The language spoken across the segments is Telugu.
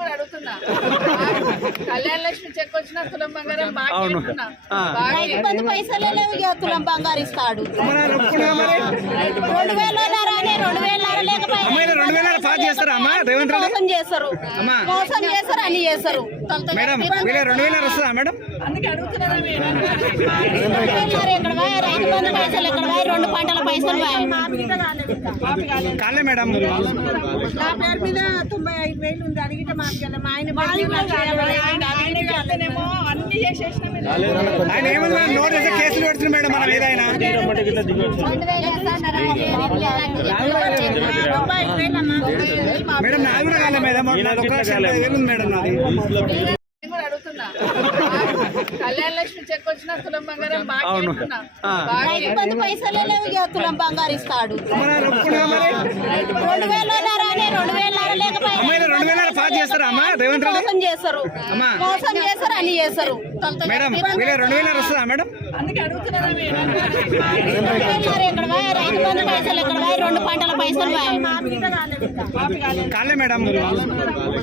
కూడా అడుగుతున్నా కళ్యాణ లక్ష్మి చెక్ వచ్చిన తులం బంగారం బాగా ఇబ్బంది పైసలే లేవు ఇక తులం బంగారు ఇస్తాడు 2000 మోసం చేస్తారు అని చేస్తారు అందుకే అడుగుతున్నారా ఎక్కడ రైతు బంధు పైసలు ఎక్కడ 2 పంటల పైసలు కాలే మేడం నా పేరు మీద 95,000 ఉంది. అడిగితే మాకు మా ఆయన అన్ని చేసేసిన ఆయన ఏమన్నా నోట్ వేస్తే కేసులు పెడుతుంది మేడం మనం ఏదైనా మేడం నాది కూడా కాలే మేడం 1,75,000 ఉంది మేడం నాది కూడా అడుగుతున్నా కళ్యాణ లక్ష్మి చెక్ వచ్చిన తులం బంగారం బాగా ఇబ్బంది పైసలే లేవు ఇక తులం బంగారు ఇస్తాడు 2000 మోసం చేస్తారు అని చేస్తారు మేడం 2000 వస్తుందా మేడం అందుకే అడుగుతున్నారా ఎక్కడ రైతు బంధు పైసలు ఎక్కడ 2 పంటల పైసలు కాలే మేడం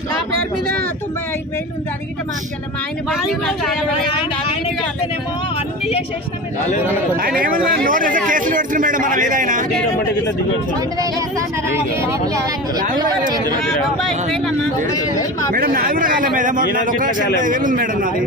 నా పేరు మీద 95,000 ఉంది. అడిగితే మాకు మా ఆయన అన్ని చేసేసిన ఆయన ఏమన్నా నోట్ వేస్తే కేసులు పెడుతుంది మేడం మనం ఏదైనా మేడం నాది కూడా కాలే మేడం 1,75,000 ఉంది మేడం నాది